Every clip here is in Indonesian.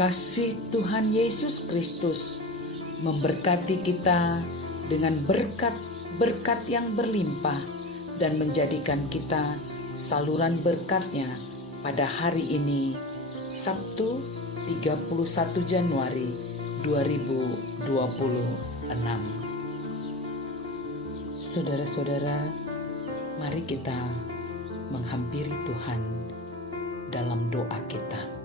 Kasih Tuhan Yesus Kristus memberkati kita dengan berkat-berkat yang berlimpah dan menjadikan kita saluran berkat-Nya pada hari ini, Sabtu 31 Januari 2026. Saudara-saudara, mari kita menghampiri Tuhan dalam doa kita.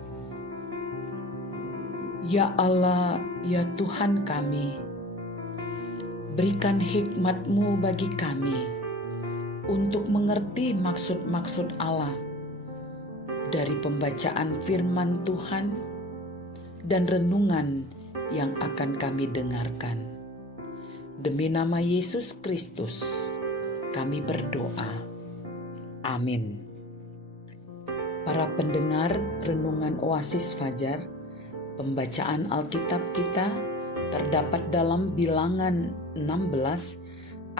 Ya Allah, ya Tuhan kami, berikan hikmat-Mu bagi kami untuk mengerti maksud-maksud Allah dari pembacaan firman Tuhan dan renungan yang akan kami dengarkan. Demi nama Yesus Kristus, kami berdoa. Amin. Para pendengar renungan Oasis Fajar, pembacaan Alkitab kita terdapat dalam Bilangan 16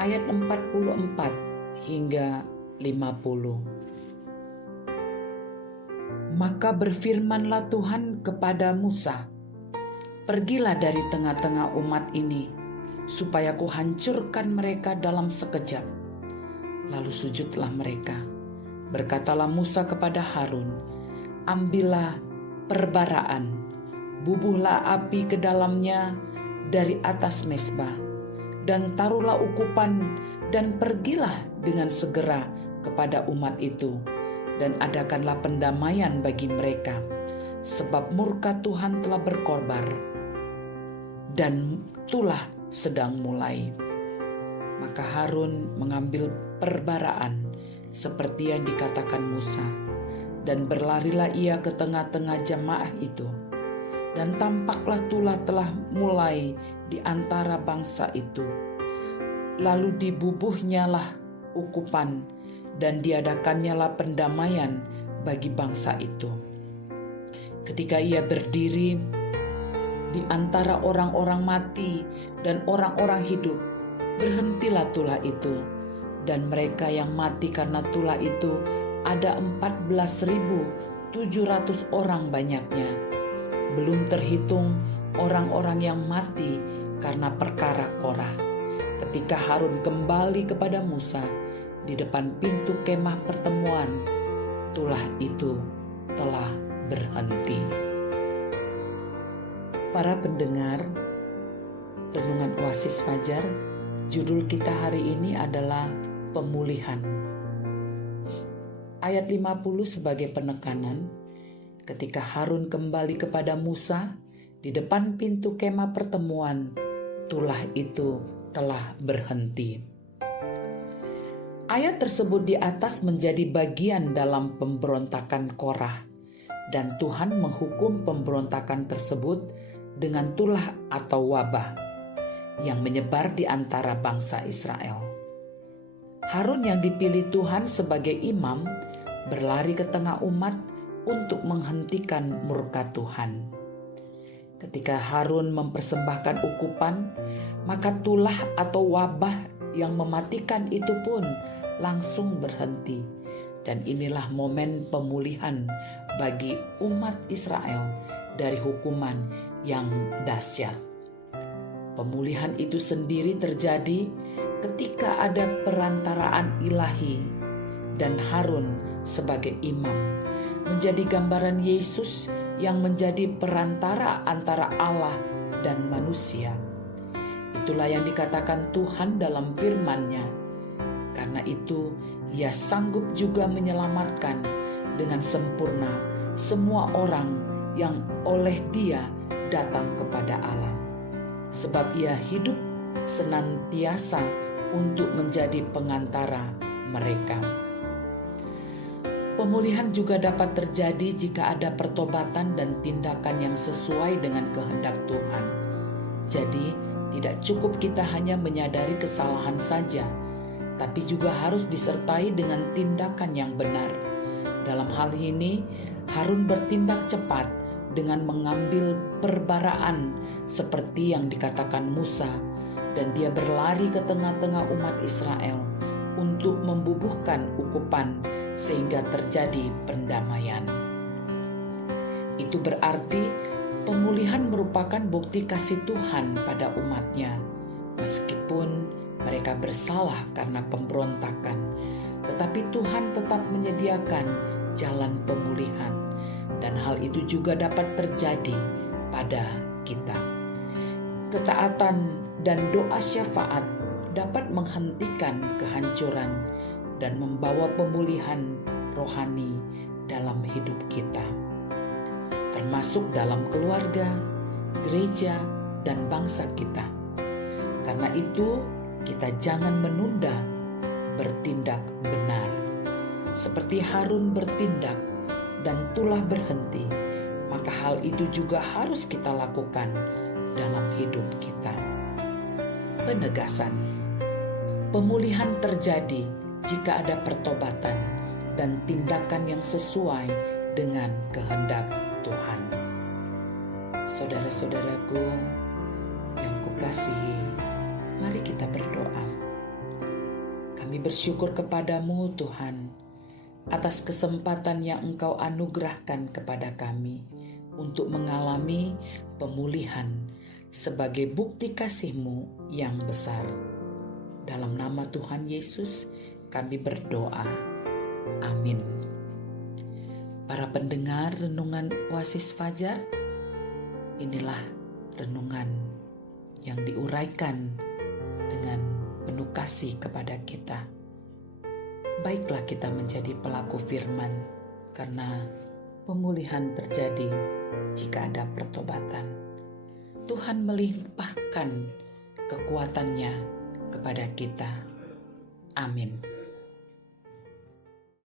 ayat 44 hingga 50. Maka berfirmanlah Tuhan kepada Musa, "Pergilah dari tengah-tengah umat ini, supaya kuhancurkan mereka dalam sekejap." Lalu sujudlah mereka. Berkatalah Musa kepada Harun, "Ambillah perbaraan, bubuhlah api ke dalamnya dari atas mezbah, dan taruhlah ukupan, dan pergilah dengan segera kepada umat itu, dan adakanlah pendamaian bagi mereka, sebab murka Tuhan telah berkobar, dan tulah sedang mulai." Maka Harun mengambil perbaraan seperti yang dikatakan Musa, dan berlarilah ia ke tengah-tengah jamaah itu. Dan tampaklah tulah telah mulai di antara bangsa itu. Lalu dibubuhnyalah ukupan, dan diadakannyalah pendamaian bagi bangsa itu. Ketika ia berdiri di antara orang-orang mati dan orang-orang hidup, berhentilah tulah itu, dan mereka yang mati karena tulah itu ada 14.700 orang banyaknya. Belum terhitung orang-orang yang mati karena perkara Korah. Ketika Harun kembali kepada Musa di depan pintu kemah pertemuan, tulah itu telah berhenti. Para pendengar renungan Oasis Fajar, judul kita hari ini adalah pemulihan. Ayat 50 sebagai penekanan. Ketika Harun kembali kepada Musa di depan pintu kemah pertemuan, tulah itu telah berhenti. Ayat tersebut di atas menjadi bagian dalam pemberontakan Korah, dan Tuhan menghukum pemberontakan tersebut dengan tulah atau wabah yang menyebar di antara bangsa Israel. Harun yang dipilih Tuhan sebagai imam berlari ke tengah umat untuk menghentikan murka Tuhan. Ketika Harun mempersembahkan ukupan, maka tulah atau wabah yang mematikan itu pun langsung berhenti. Dan inilah momen pemulihan bagi umat Israel dari hukuman yang dahsyat. Pemulihan itu sendiri terjadi ketika ada perantaraan ilahi, dan Harun sebagai imam menjadi gambaran Yesus yang menjadi perantara antara Allah dan manusia. Itulah yang dikatakan Tuhan dalam firman-Nya. Karena itu, Ia sanggup juga menyelamatkan dengan sempurna semua orang yang oleh Dia datang kepada Allah. Sebab Ia hidup senantiasa untuk menjadi pengantara mereka. Pemulihan juga dapat terjadi jika ada pertobatan dan tindakan yang sesuai dengan kehendak Tuhan. Jadi, tidak cukup kita hanya menyadari kesalahan saja, tapi juga harus disertai dengan tindakan yang benar. Dalam hal ini, Harun bertindak cepat dengan mengambil perbaraan seperti yang dikatakan Musa, dan dia berlari ke tengah-tengah umat Israel untuk membubuhkan ukupan sehingga terjadi pendamaian. Itu berarti Pemulihan merupakan bukti kasih Tuhan pada umatnya, meskipun mereka bersalah karena pemberontakan, tetapi Tuhan tetap menyediakan jalan pemulihan, dan hal itu juga dapat terjadi pada kita. Ketaatan dan doa syafaat dapat menghentikan kehancuran dan membawa pemulihan rohani dalam hidup kita, termasuk dalam keluarga, gereja, dan bangsa kita. Karena itu, kita jangan menunda bertindak benar. Seperti Harun bertindak dan tulah berhenti, maka hal itu juga harus kita lakukan dalam hidup kita. Penegasan. Pemulihan terjadi jika ada pertobatan dan tindakan yang sesuai dengan kehendak Tuhan. Saudara-saudaraku yang kukasihi, mari kita berdoa. Kami bersyukur kepadamu Tuhan atas kesempatan yang Engkau anugerahkan kepada kami untuk mengalami pemulihan sebagai bukti kasih-Mu yang besar. Dalam nama Tuhan Yesus kami berdoa. Amin. Para pendengar renungan Oasis Fajar, inilah renungan yang diuraikan dengan penuh kasih kepada kita. Baiklah kita menjadi pelaku firman, karena pemulihan terjadi jika ada pertobatan. Tuhan melimpahkan kekuatannya kepada kita. Amin.